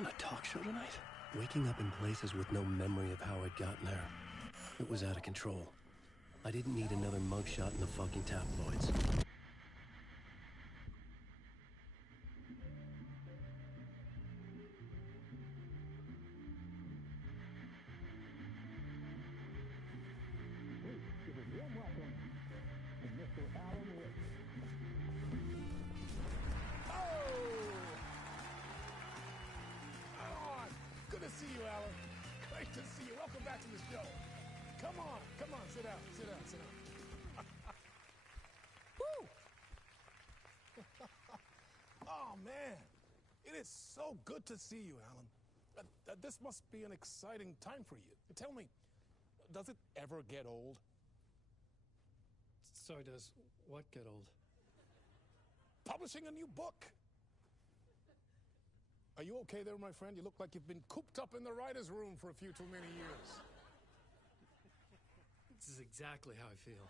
on a talk show tonight? Waking up in places with no memory of how I'd gotten there. It was out of control. I didn't need another mugshot in the fucking tabloids. So good to see you, Alan. This must be an exciting time for you. Tell me, does it ever get old? Sorry, does what get old? Publishing a new book. Are you okay there, my friend? You look like you've been cooped up in the writer's room for a few too many years. This is exactly how I feel.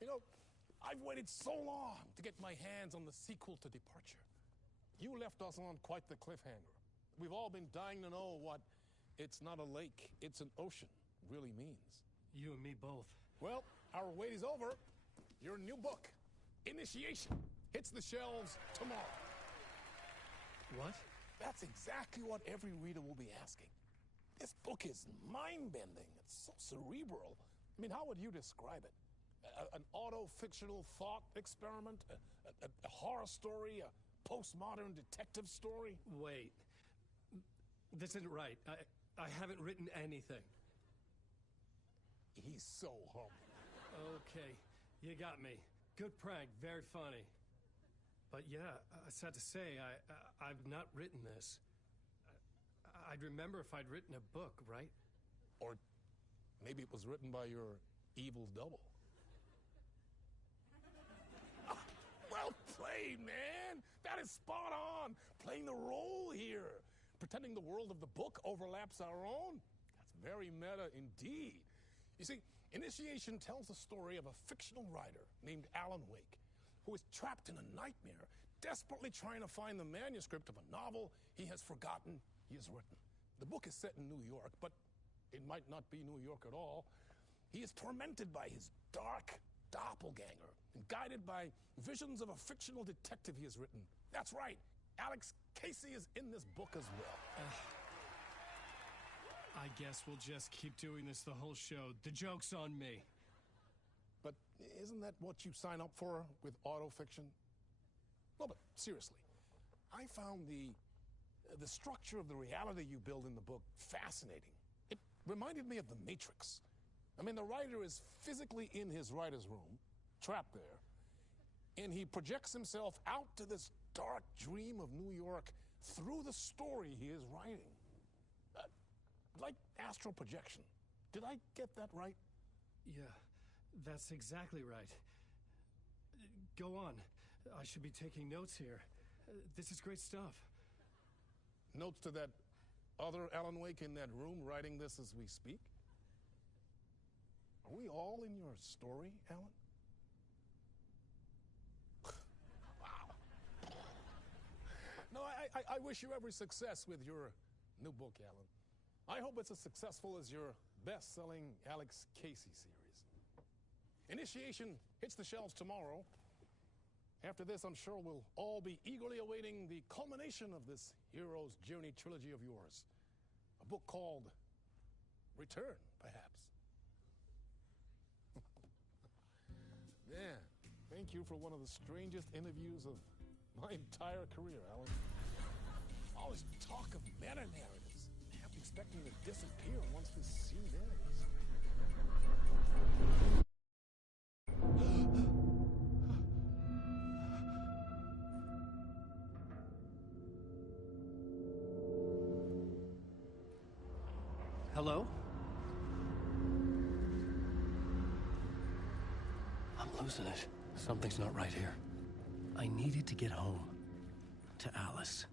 You know, I've waited so long to get my hands on the sequel to Departure. You left us on quite the cliffhanger. We've all been dying to know what "it's not a lake, it's an ocean" really means. You and me both. Well, our wait is over. Your new book, Initiation, hits the shelves tomorrow. What? That's exactly what every reader will be asking. This book is mind-bending. It's so cerebral. I mean, how would you describe it? An auto-fictional thought experiment? A horror story? A postmodern detective story? Wait. This isn't right. I haven't written anything. He's so humble. Okay, you got me. Good prank, very funny. But yeah, sad to say, I've not written this. I'd remember if I'd written a book, right? Or maybe it was written by your evil double. Well played, man. That is spot on. Playing the role here. Pretending the world of the book overlaps our own. That's very meta indeed. You see, Initiation tells the story of a fictional writer named Alan Wake, who is trapped in a nightmare, desperately trying to find the manuscript of a novel he has forgotten he has written. The book is set in New York, but it might not be New York at all. He is tormented by his dark doppelganger and guided by visions of a fictional detective he has written. That's right, Alex Casey is in this book as well. I guess we'll just keep doing this the whole show. The joke's on me. But isn't that what you sign up for with autofiction? No, but seriously, I found the structure of the reality you build in the book fascinating. It reminded me of The Matrix. I mean, the writer is physically in his writer's room, trapped there, and he projects himself out to this dark dream of New York through the story he is writing. Like astral projection. Did I get that right? Yeah, that's exactly right. Go on. I should be taking notes here. This is great stuff. Notes to that other Alan Wake in that room writing this as we speak? Are we all in your story, Alan? Wow. No, I wish you every success with your new book, Alan. I hope it's as successful as your best-selling Alex Casey series. Initiation hits the shelves tomorrow. After this, I'm sure we'll all be eagerly awaiting the culmination of this hero's journey trilogy of yours. A book called Return, perhaps. Man, thank you for one of the strangest interviews of my entire career, Alan. All this talk of meta-narratives. I have to expect me to disappear once this scene ends. Hello? I'm losing it. Something's not right here. I needed to get home. To Alice.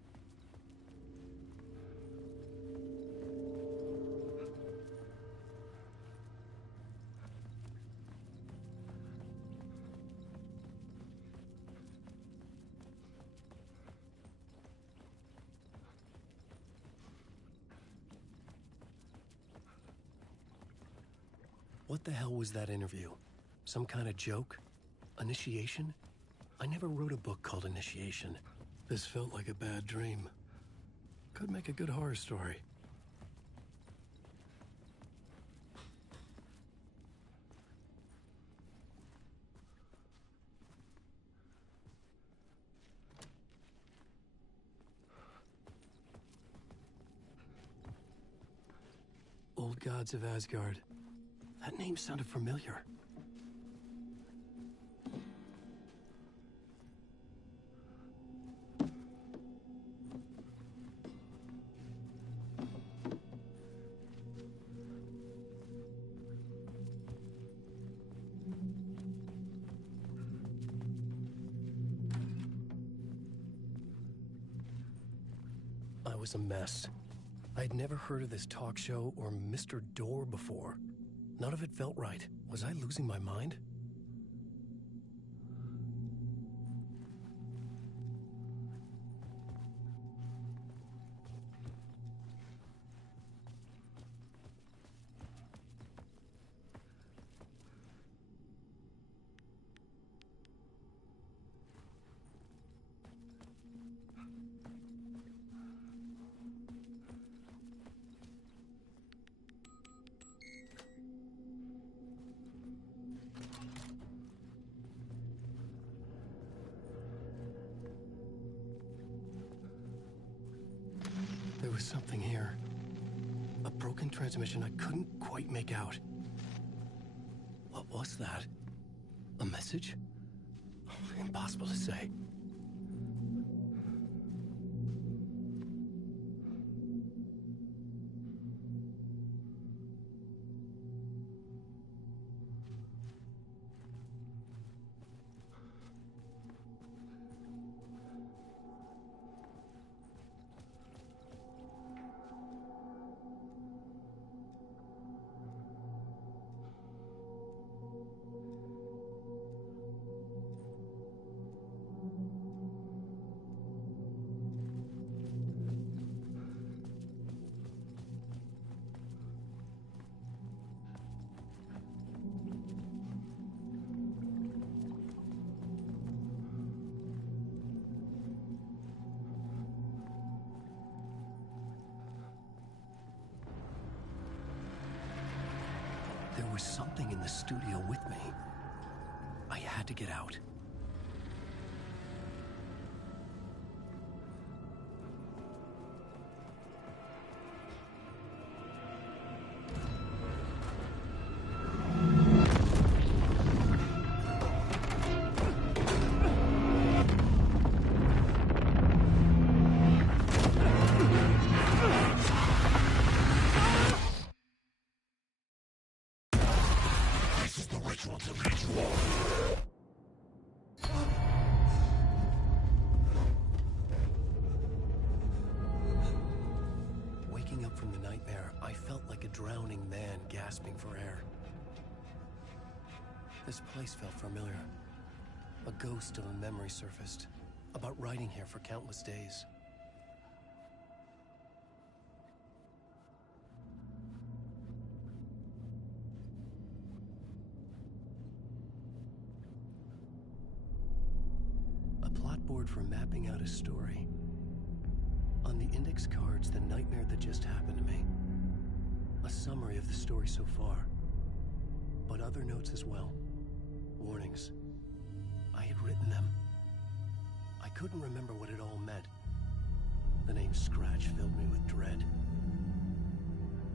What the hell was that interview? Some kind of joke? Initiation? I never wrote a book called Initiation. This felt like a bad dream. Could make a good horror story. Old Gods of Asgard. That name sounded familiar. I was a mess. I'd never heard of this talk show or Mr. Door before. None of it felt right. Was I losing my mind? There was something here. A broken transmission I couldn't quite make out. What was that? A message? Impossible to say. There was something in the studio with me. I had to get out. Waking up from the nightmare, I felt like a drowning man gasping for air. This place felt familiar. A ghost of a memory surfaced, about riding here for countless days. A plot board for mapping out a story. On the index cards, the nightmare that just happened to me. A summary of the story so far. But other notes as well. Warnings. I had written them. I couldn't remember what it all meant. The name Scratch filled me with dread.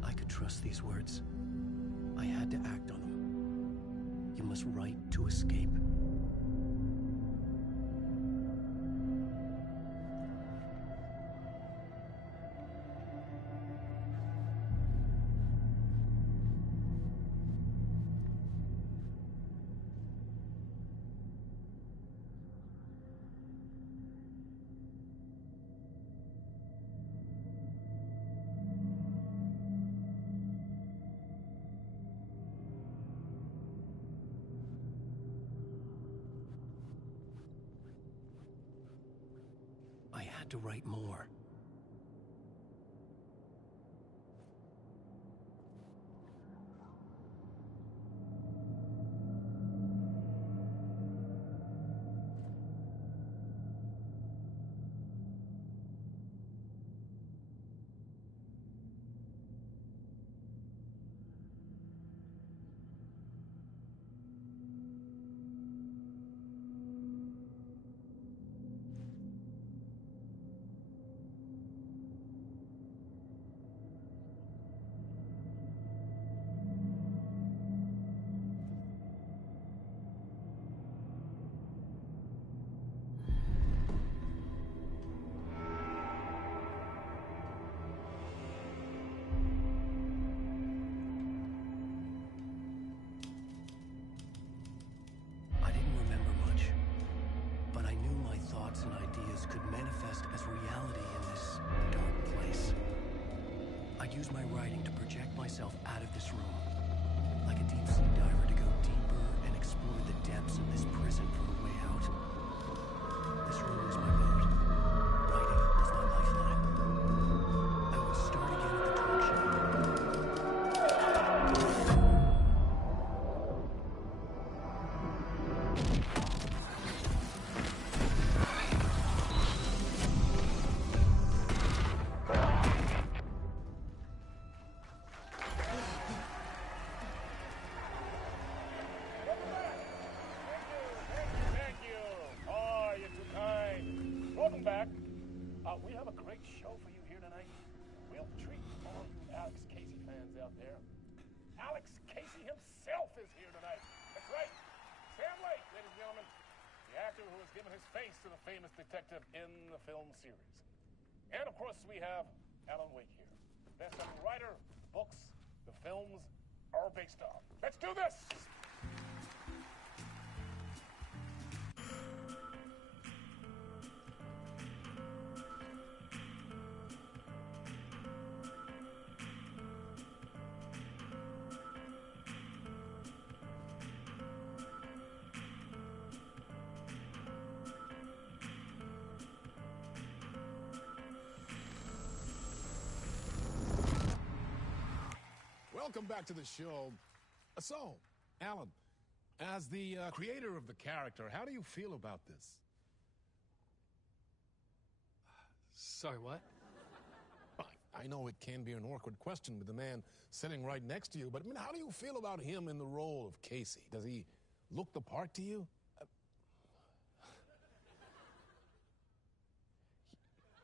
I could trust these words. I had to act on them. You must write to escape. I had to write more. use my writing to project myself out of this room. Like a deep sea diver to go deeper and explore the depths of this prison for a way out. This room is my boat. Writing is my lifeline. I would start again at the talk show. Thank you. Oh, you're too kind. Welcome back. We have a great show for you here tonight. Real treat for all you Alex Casey fans out there. Alex Casey himself is here tonight. That's right. Sam Lake, ladies and gentlemen. The actor who has given his face to the famous detective in the film series. And of course, we have Alan Wake here. Best-selling writer, books, the films are based on. Let's do this! Welcome back to the show. So, Alan, as the creator of the character, how do you feel about this? Sorry, what? I know it can be an awkward question with the man sitting right next to you, but I mean, how do you feel about him in the role of Casey? Does he look the part to you?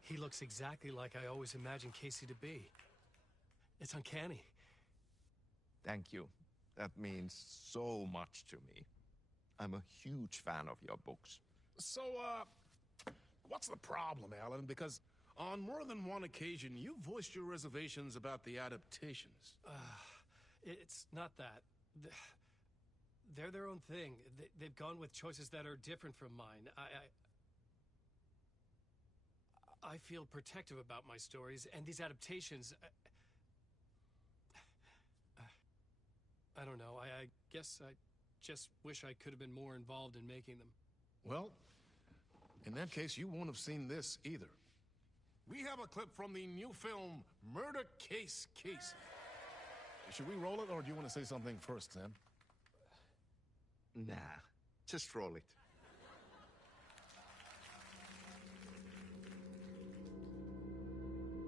He looks exactly like I always imagined Casey to be. It's uncanny. Thank you. That means so much to me. I'm a huge fan of your books. So, what's the problem, Alan? Because on more than one occasion, you voiced your reservations about the adaptations. It's not that. They're their own thing. They've gone with choices that are different from mine. I feel protective about my stories, and these adaptations... I don't know. I guess I just wish I could have been more involved in making them. Well, in that case, you won't have seen this either. We have a clip from the new film, Murder Case Casey. Should we roll it, or do you want to say something first, Sam? Nah, just roll it.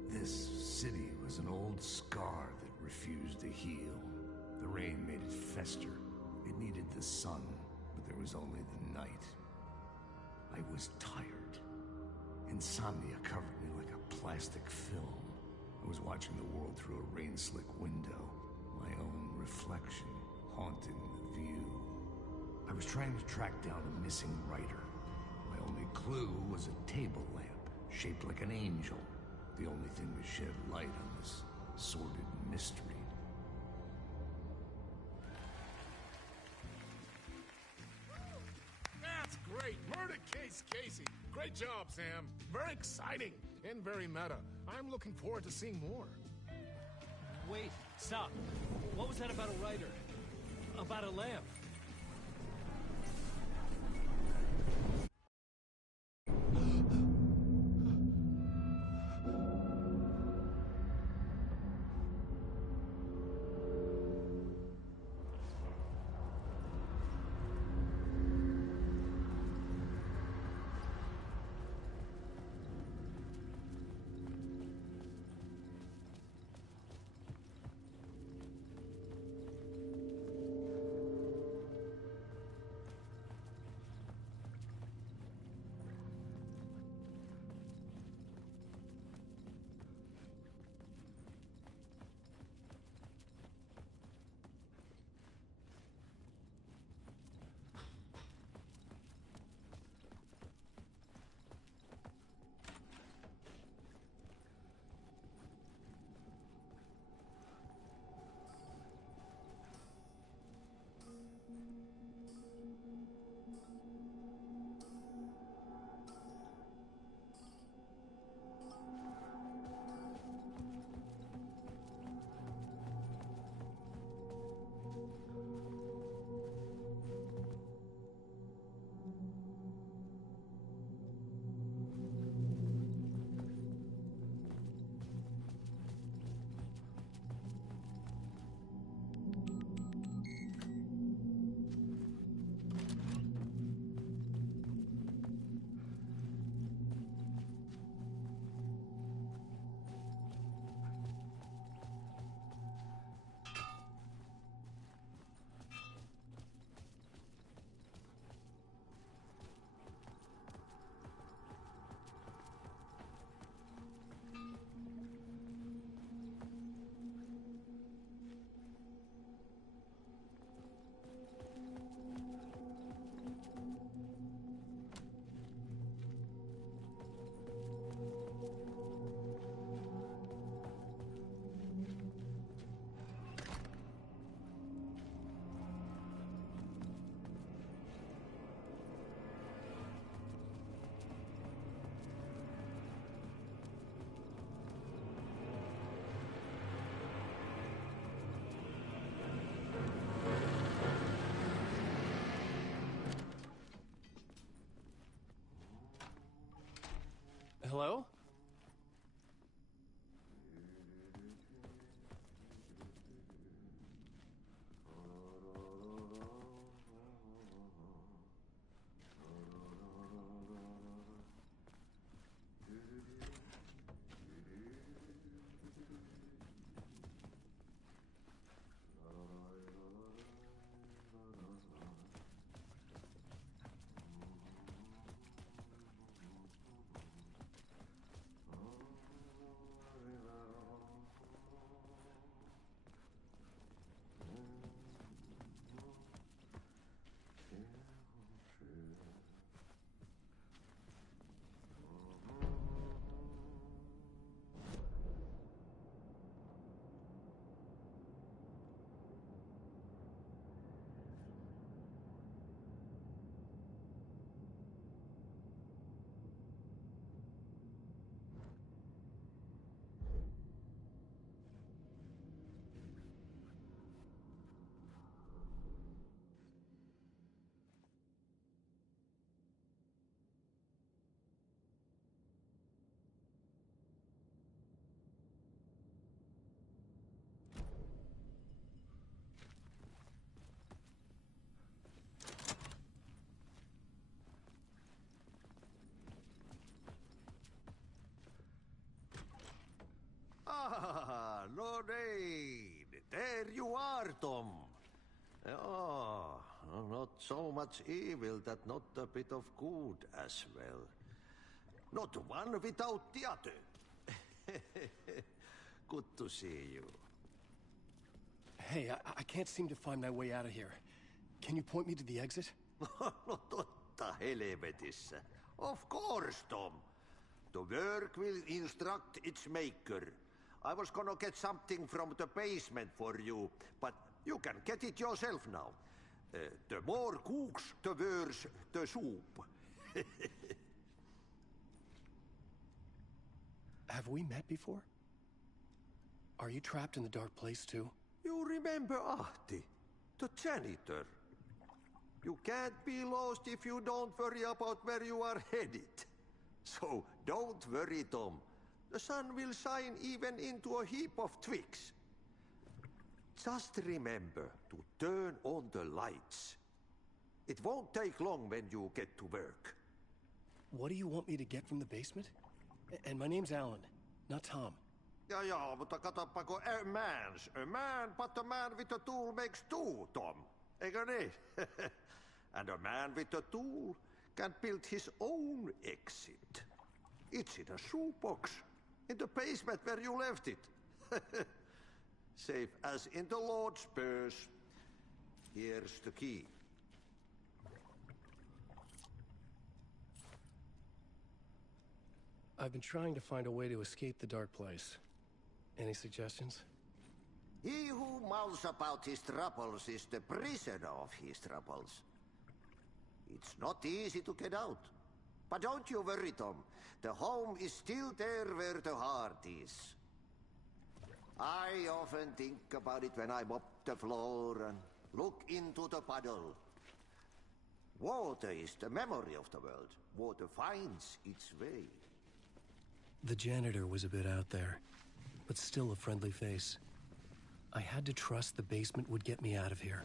This city was an old scar that refused to heal. The rain made it fester. It needed the sun, but there was only the night. I was tired. Insomnia covered me like a plastic film. I was watching the world through a rain-slick window. My own reflection haunting the view. I was trying to track down a missing writer. My only clue was a table lamp, shaped like an angel. The only thing to shed light on this sordid mystery. That's great. Murder Case Casey. Great job, Sam. Very exciting and very meta. I'm looking forward to seeing more. Wait, stop. What was that about a writer? About a lamp? Hello? Ah, Lorraine! There you are, Tom. Oh, not so much evil that not a bit of good as well. Not one without the other. Good to see you. Hey, I can't seem to find my way out of here. Can you point me to the exit? No totta helvetissä. Of course, Tom. The work will instruct its maker. I was gonna get something from the basement for you, but you can get it yourself now. The more cooks, the worse the soup. Have we met before? Are you trapped in the dark place too? You remember Ahti, the janitor. You can't be lost if you don't worry about where you are headed. So don't worry, Tom. The sun will shine even into a heap of twigs. Just remember to turn on the lights. It won't take long when you get to work. What do you want me to get from the basement? And my name's Alan, not Tom. Ja, mutta katoppa a man, but a man with a tool makes two, Tom. Eikö niin? And a man with a tool can build his own exit. It's in a shoebox, in the basement where you left it. Safe as in the Lord's purse. Here's the key. I've been trying to find a way to escape the dark place. Any suggestions? He who mouths about his troubles is the prisoner of his troubles. It's not easy to get out. But don't you worry, Tom. The home is still there where the heart is. I often think about it when I mop the floor and look into the puddle. Water is the memory of the world. Water finds its way. The janitor was a bit out there, but still a friendly face. I had to trust the basement would get me out of here.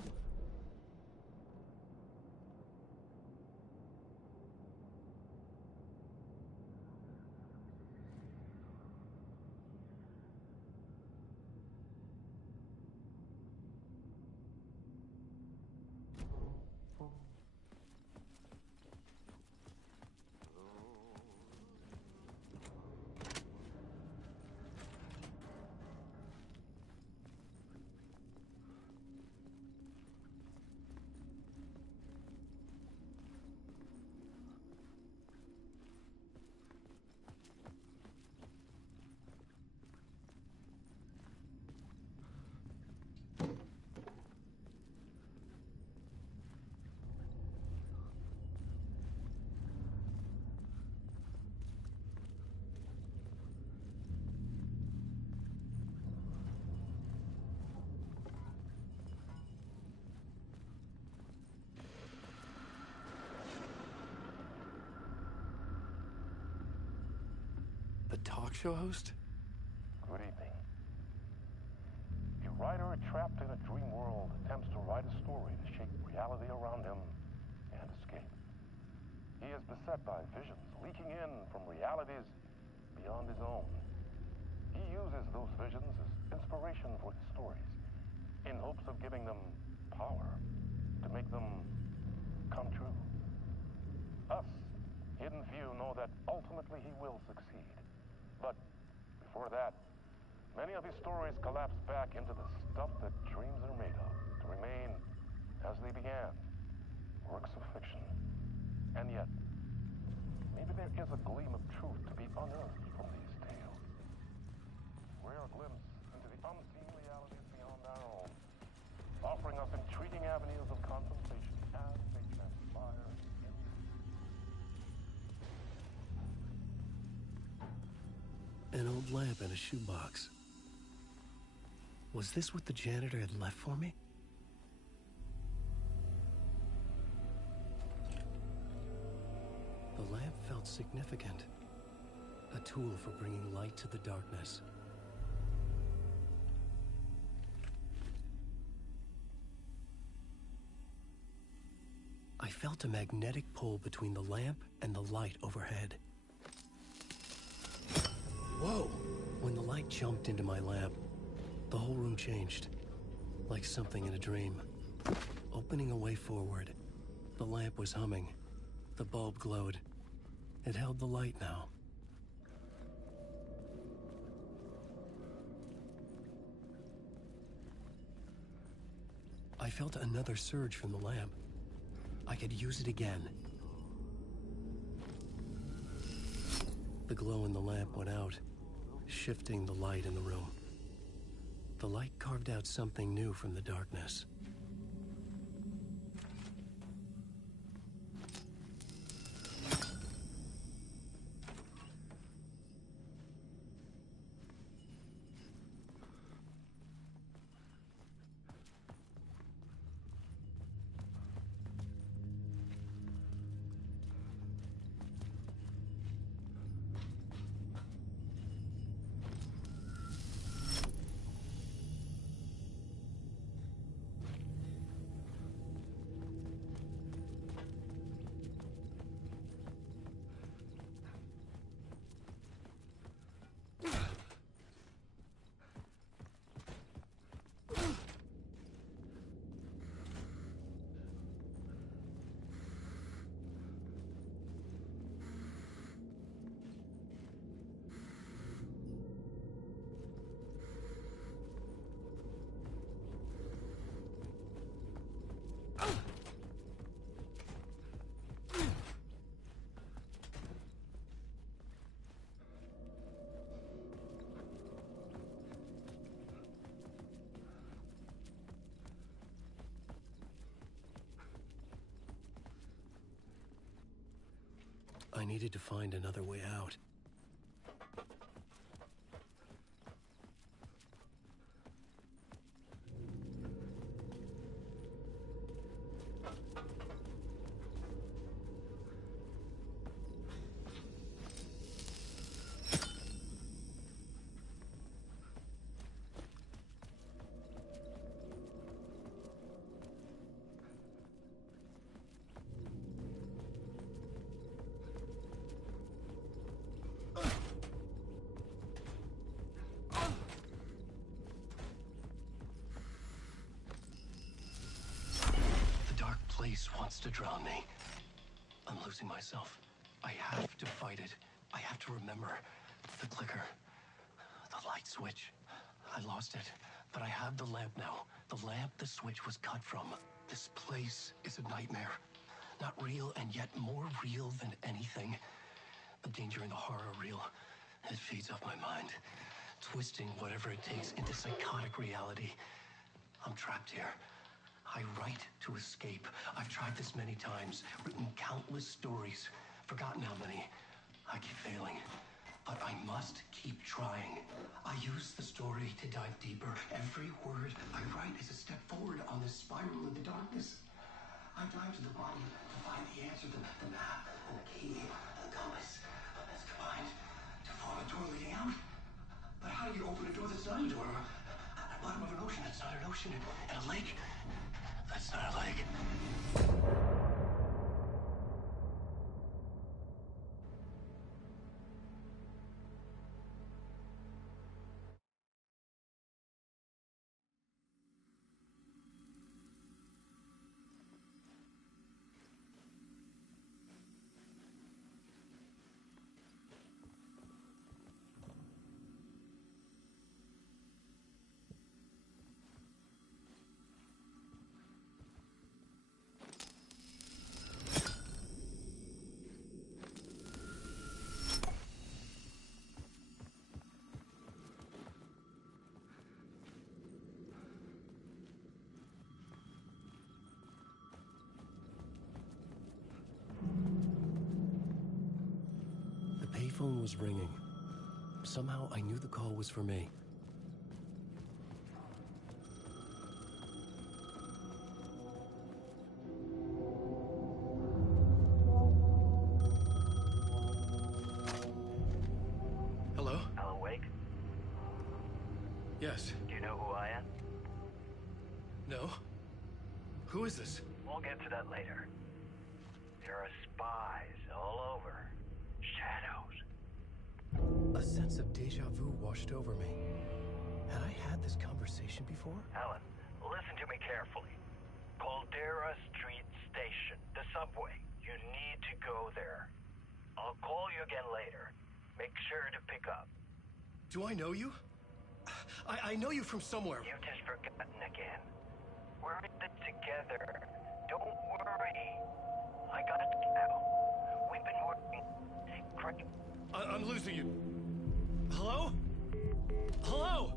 talk show host? Good evening. A writer trapped in a dream world attempts to write a story to shape reality around him and escape. He is beset by visions leaking in from realities beyond his own. He uses those visions as inspiration for his stories, in hopes of giving them power, to make them come true. Us, Hidden Few, know that ultimately he will succeed. But before that, many of his stories collapse back into the stuff that dreams are made of, to remain as they began, works of fiction. And yet, maybe there is a gleam of truth to be unearthed from these tales. Rare glimpse into the unseen realities beyond our own, offering us intriguing avenues of contemplation as they transpire in An old lamp in a shoebox. Was this what the janitor had left for me? The lamp felt significant. A tool for bringing light to the darkness. I felt a magnetic pull between the lamp and the light overhead. Whoa! When the light jumped into my lamp, the whole room changed, like something in a dream. Opening a way forward, the lamp was humming. The bulb glowed. It held the light now. I felt another surge from the lamp. I could use it again. The glow in the lamp went out, shifting the light in the room. The light carved out something new from the darkness. I needed to find another way out. Wants to drown me. I'm losing myself. I have to fight it. I have to remember. The clicker. The light switch. I lost it. But I have the lamp now. The lamp the switch was cut from. This place is a nightmare. Not real, and yet more real than anything. The danger and the horror real. It feeds off my mind. Twisting whatever it takes into psychotic reality. I'm trapped here. I write to escape. I've tried this many times, written countless stories, forgotten how many. I keep failing, but I must keep trying. I use the story to dive deeper. Every word I write is a step forward on this spiral in the darkness. I dive to the body to find the answer, the map, and the key, the compass. That's combined to form a a door leading out. But how do you open a door that's not a door? At the bottom of an ocean that's not an ocean. And a lake that's not a lake. The phone was ringing. Somehow I knew the call was for me. Hello? Alan Wake? Yes. Do you know who I am? No? Who is this? We'll get to that later. There are spies all over. Shadows. A sense of deja vu washed over me. Had I had this conversation before? Alan, listen to me carefully. Caldera Street Station, the subway. You need to go there. I'll call you again later. Make sure to pick up. Do I know you? I know you from somewhere. You've just forgotten again. We're in it together. Don't worry. I got you now. We've been working. Great. I'm losing you. Hello? Hello?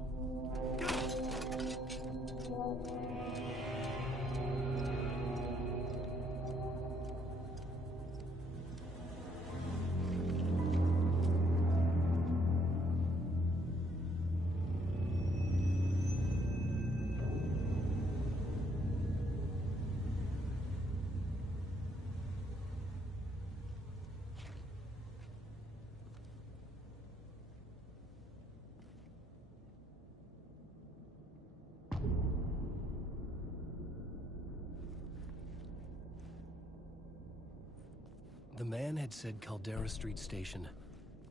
The man had said Caldera Street Station.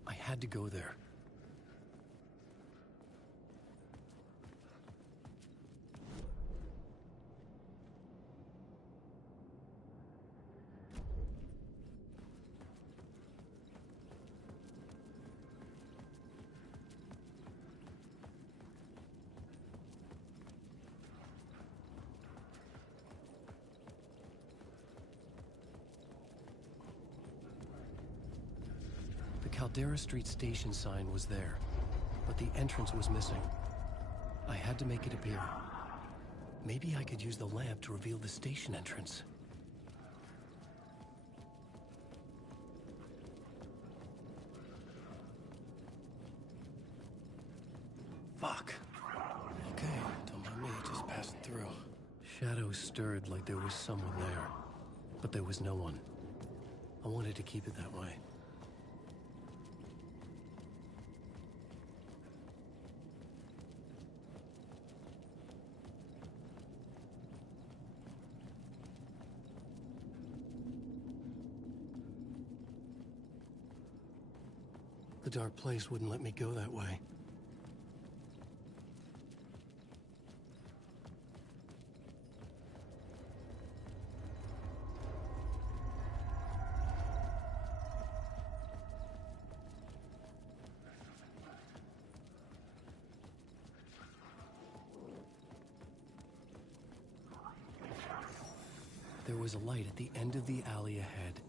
I had to go there. The Caldera Street Station sign was there, but the entrance was missing. I had to make it appear. Maybe I could use the lamp to reveal the station entrance. Fuck. Okay, don't mind me, just passing through. Shadows stirred like there was someone there, but there was no one. I wanted to keep it that way. The dark place wouldn't let me go that way. There was a light at the end of the alley ahead.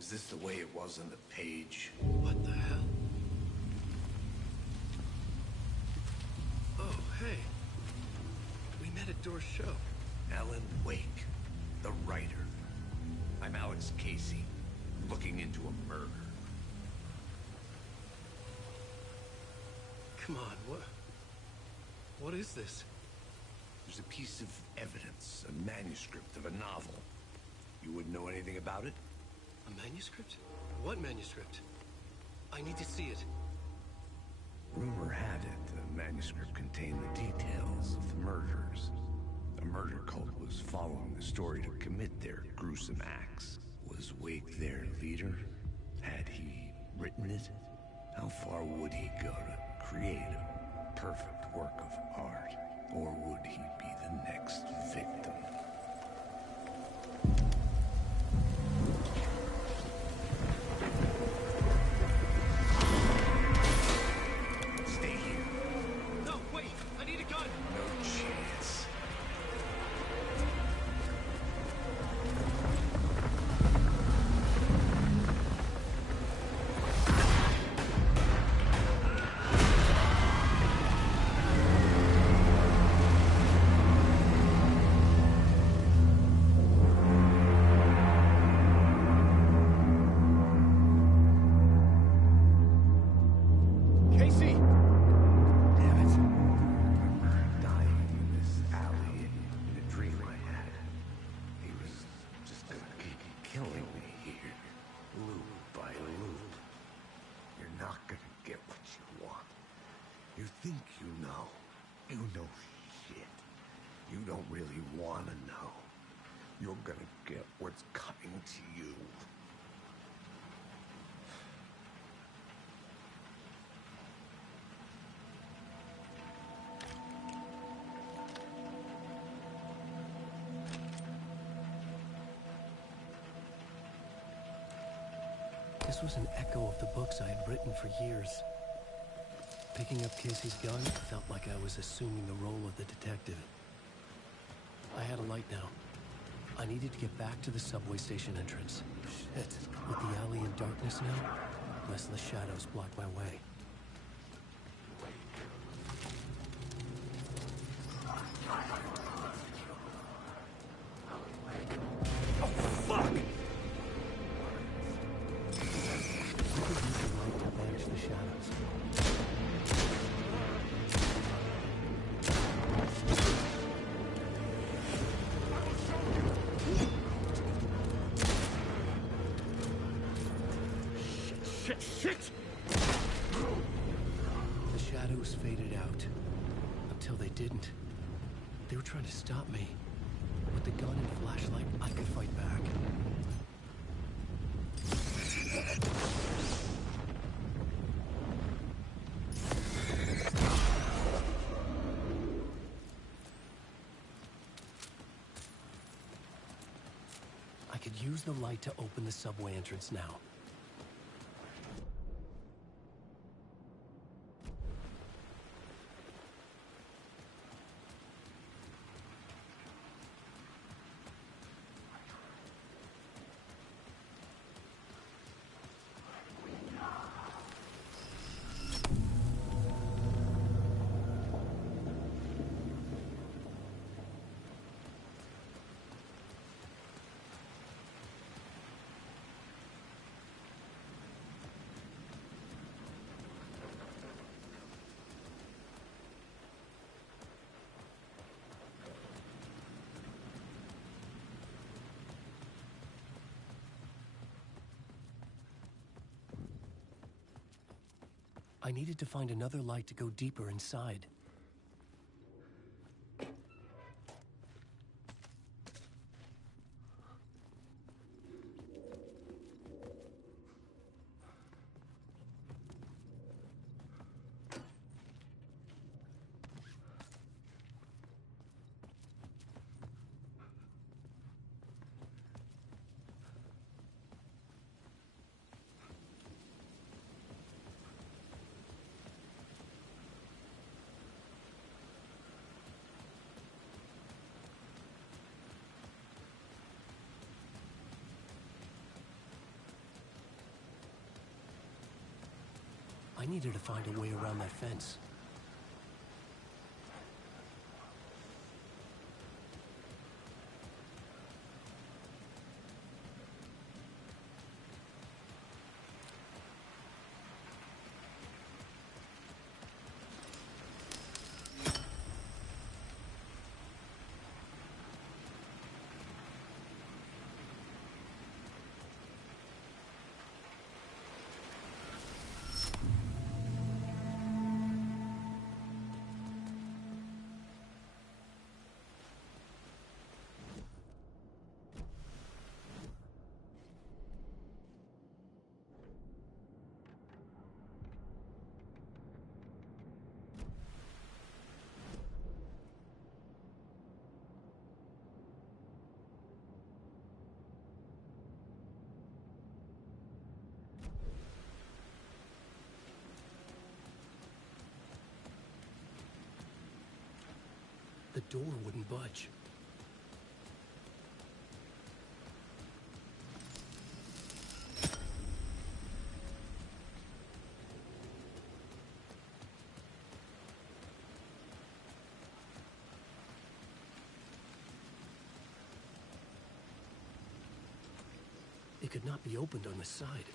Is this the way it was on the page? What the hell? Oh, hey. We met at Door's show. Alan Wake, the writer. I'm Alex Casey. looking into a murder. Come on, what is this? There's a piece of evidence, a manuscript of a novel. You wouldn't know anything about it? A manuscript? What manuscript? I need to see it. Rumor had it the manuscript contained the details of the murders. A murder cult was following the story to commit their gruesome acts. Was Wake their leader? Had he written it? How far would he go to create a perfect work of art? Or would he be the next victim? Stay here. No, wait! I need a gun! No chance. Casey! Damn it. I remember dying in this alley in a dream I had. He was just gonna keep killing me here, loop by loop. You're not gonna get what you want. You think you know. You know shit. You don't really wanna know. You're gonna get what's coming to you. This was an echo of the books I had written for years. Picking up Casey's gun felt like I was assuming the role of the detective. I had a light now. I needed to get back to the subway station entrance. Shit. With the alley in darkness now, restless shadows blocked my way. Oh, fuck! I could use the light to banish the shadows. Shit! The shadows faded out. Until they didn't. They were trying to stop me. With the gun and flashlight, I could fight back. I could use the light to open the subway entrance now. I needed to find another light to go deeper inside. I needed to find a way around that fence. door wouldn't budge. It could not be opened on the side.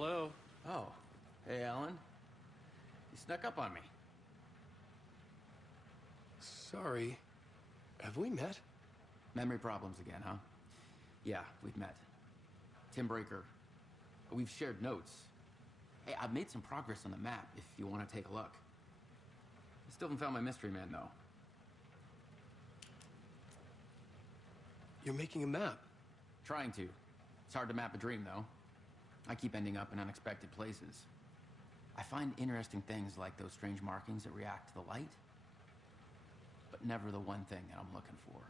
Hello? Oh. Hey, Alan. You snuck up on me. Sorry. Have we met? Memory problems again, huh? Yeah, we've met. Tim Breaker. We've shared notes. Hey, I've made some progress on the map if you want to take a look. I still haven't found my mystery man, though. You're making a map? Trying to. It's hard to map a dream, though. I keep ending up in unexpected places. I find interesting things like those strange markings that react to the light, but never the one thing that I'm looking for.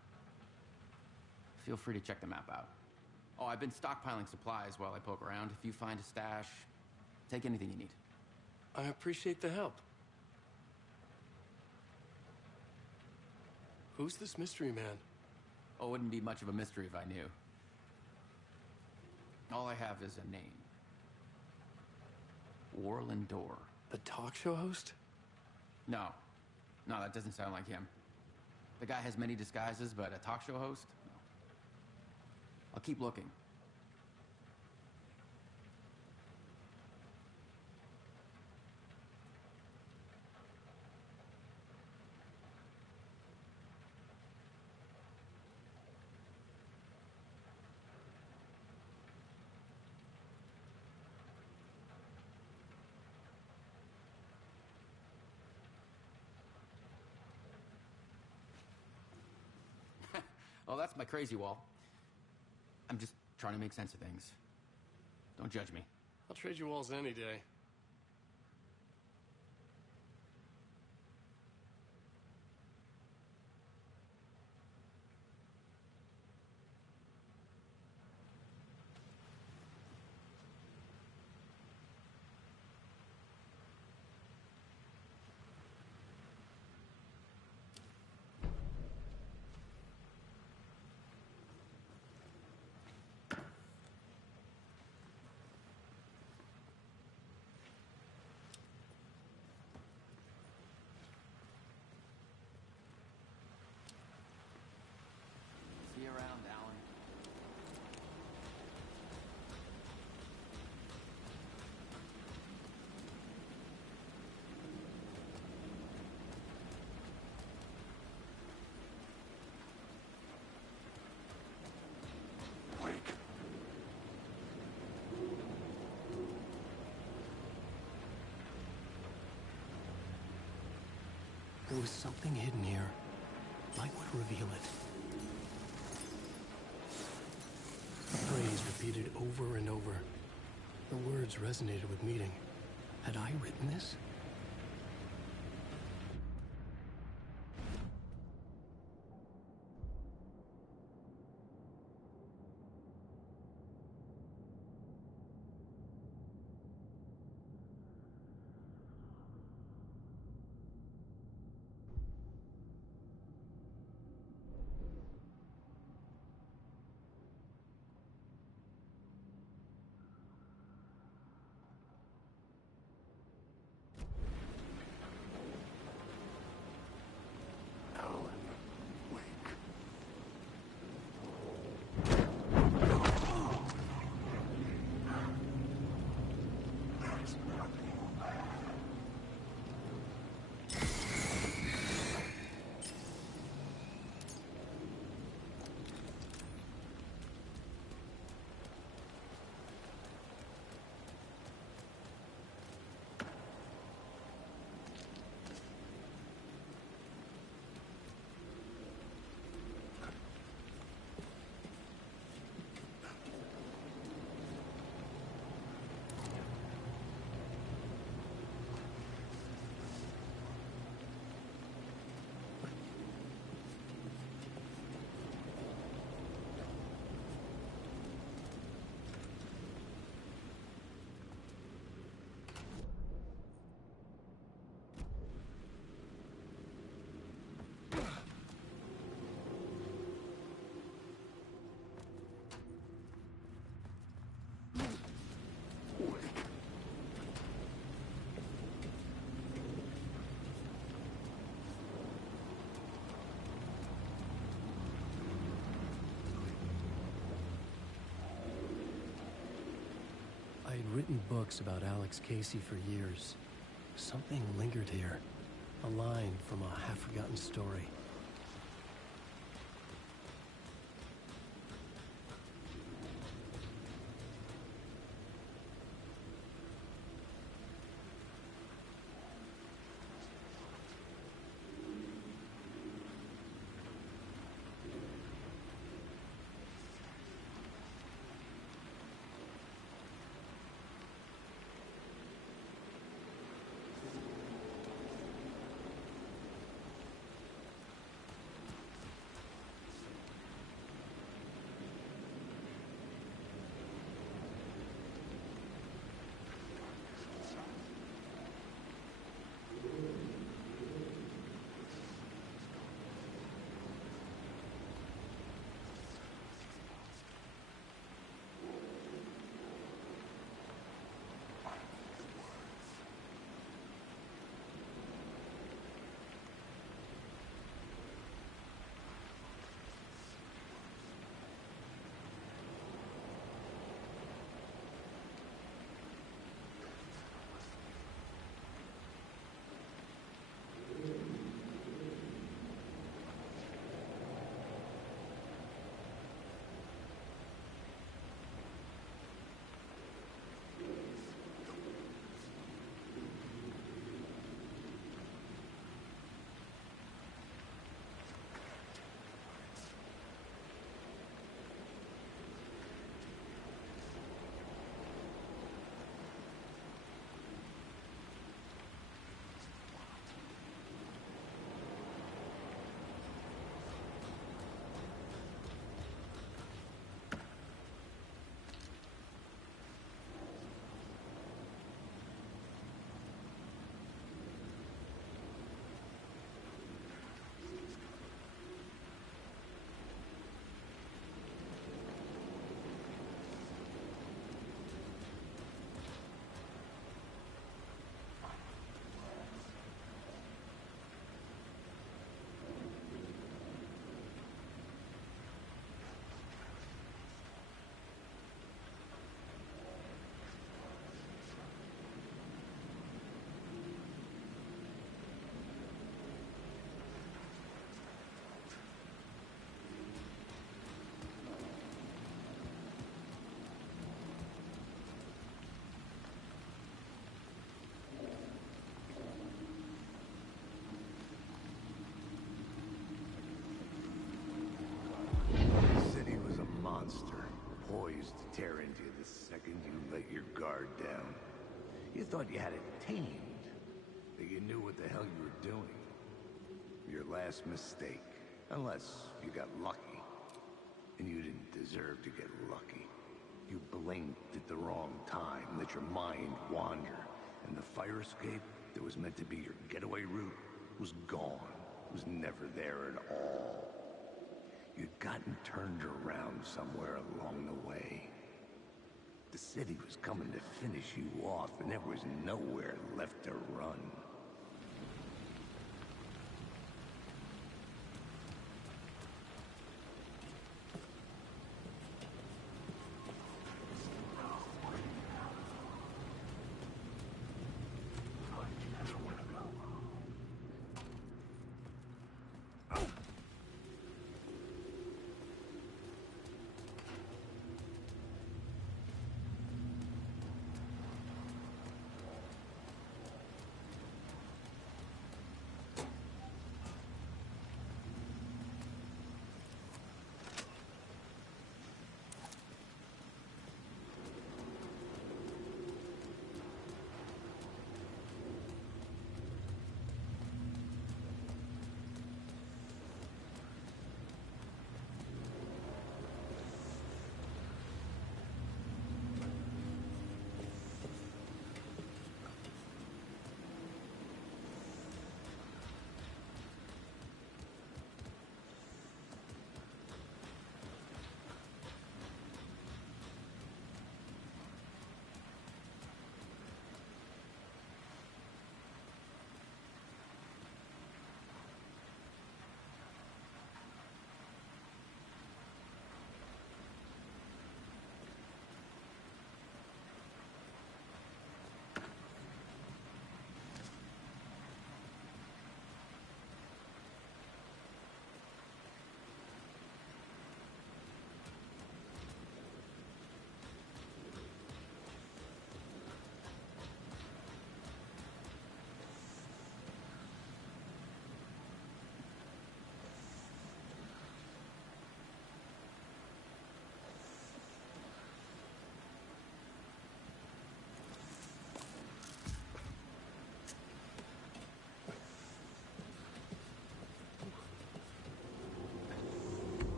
Feel free to check the map out. Oh, I've been stockpiling supplies while I poke around. If you find a stash, take anything you need. I appreciate the help. Who's this mystery man? Oh, it wouldn't be much of a mystery if I knew. All I have is a name. Warlin Door. The talk show host? No. No, that doesn't sound like him. The guy has many disguises, but a talk show host? No. I'll keep looking. Oh, that's my crazy wall. I'm just trying to make sense of things. Don't judge me. I'll trade you walls any day. See you around, Alan. Wake. There was something hidden here. Light would reveal it. A phrase repeated over and over. The words resonated with meaning. Had I written this? Alan, wake. There's nothing. I had written books about Alex Casey for years. Something lingered here. A line from a half-forgotten story. tear into you the second you let your guard down. You thought you had it tamed, that you knew what the hell you were doing. Your last mistake, unless you got lucky. And you didn't deserve to get lucky. You blinked at the wrong time, let your mind wander, and the fire escape that was meant to be your getaway route was gone. It was never there at all. You'd gotten turned around somewhere along the way. The city was coming to finish you off, and there was nowhere left to run.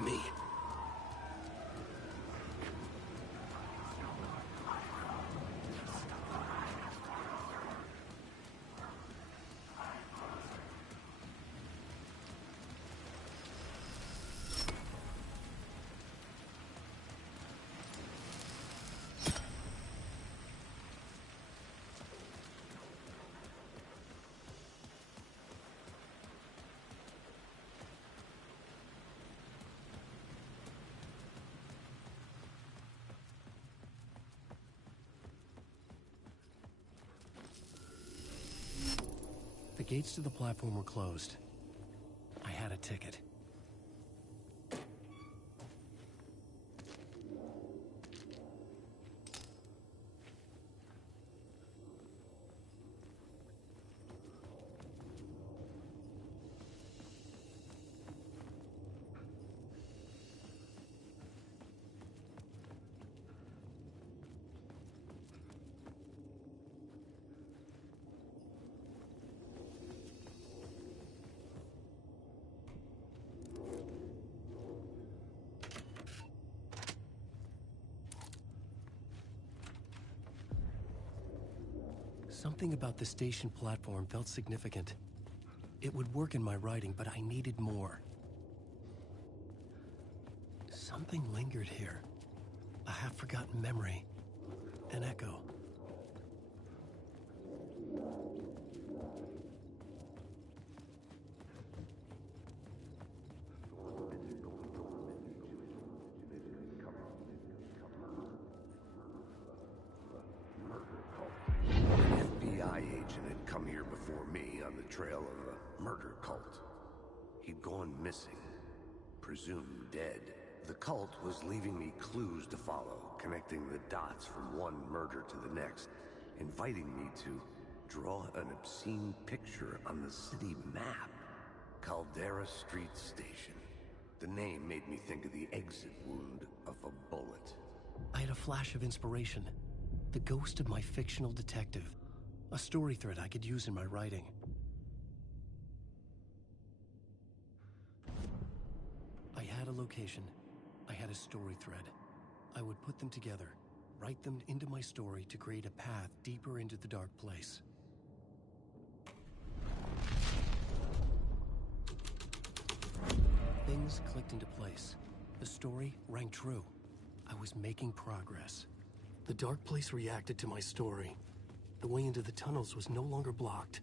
Me. The gates to the platform were closed. I had a ticket. Something about the station platform felt significant. It would work in my writing, but I needed more. Something lingered here. A half-forgotten memory. An echo. trail of a murder cult. He'd gone missing, presumed dead. The cult was leaving me clues to follow, connecting the dots from one murder to the next, inviting me to draw an obscene picture on the city map. Caldera Street Station. The name made me think of the exit wound of a bullet. I had a flash of inspiration. The ghost of my fictional detective. A story thread I could use in my writing. I had a location. I had a story thread. I would put them together, write them into my story to create a path deeper into the dark place. Things clicked into place. The story rang true. I was making progress. The dark place reacted to my story. The way into the tunnels was no longer blocked.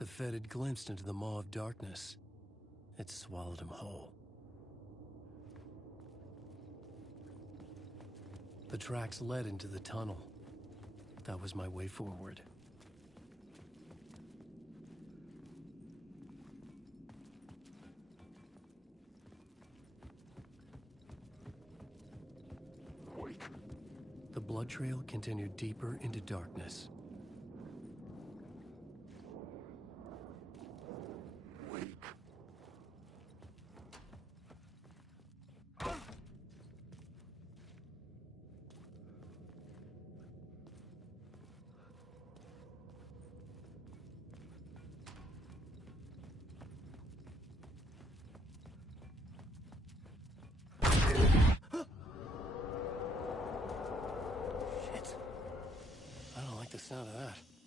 The Fed had glimpsed into the maw of darkness. It swallowed him whole. The tracks led into the tunnel. That was my way forward. Wait. The blood trail continued deeper into darkness. Sound of that.